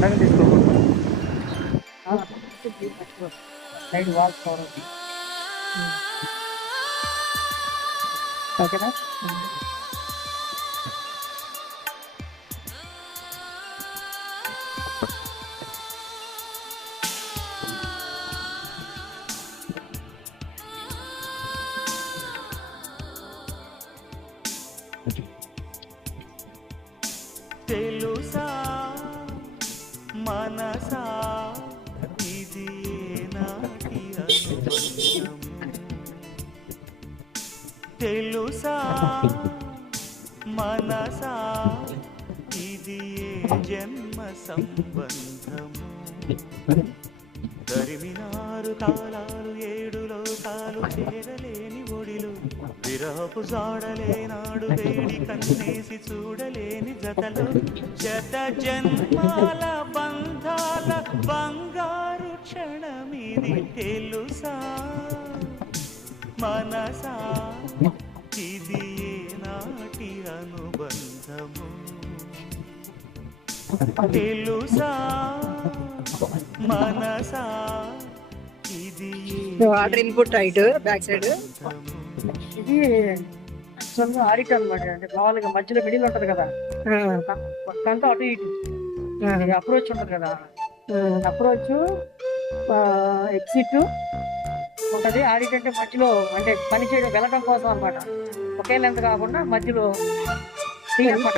పండగ తీసుకోకూడదు. Side walls cover అవుతుంది. ఓకేనా? తెలుసా మనసా ఇది నాటి అనుబంధం, తెలుసా మనసా ఇది జన్మ సంబంధము, తరిమినారు కాలాలు 7 లోకాలు చేరలేని ఒడిలు, విరహపు జాడలేనాడు వేడి కన్నేసి చూడలేని జతలు, శత జన్మాల బంధాల బంగారు క్షణమిది, తెలుసా మనసా ఇది నాటి అనుబంధము, తెలుసా మనసా ఇది water input right back side. ఇది యాక్చువల్గా ఆడిట్ అనమాట. అంటే మామూలుగా మధ్యలో మిడిల్ ఉంటుంది కదా, కంట అటు ఇటు అప్రోచ్ ఉంటుంది కదా, అప్రోచ్ ఎగ్జిట్ ఉంటుంది. ఆడిట్ అంటే మధ్యలో అంటే పని చేయడం వెళ్ళడం కోసం అనమాట. ఒకే లెంత్ కాకుండా మధ్యలో అనమాట.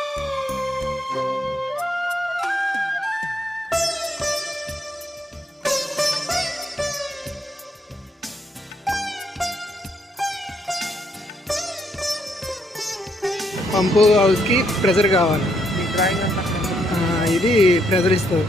పంపు హౌస్కి ప్రెజర్ కావాలి. ఈ డ్రాయింగ్ అంతా ఇది ప్రెజర్ ఇస్తుంది.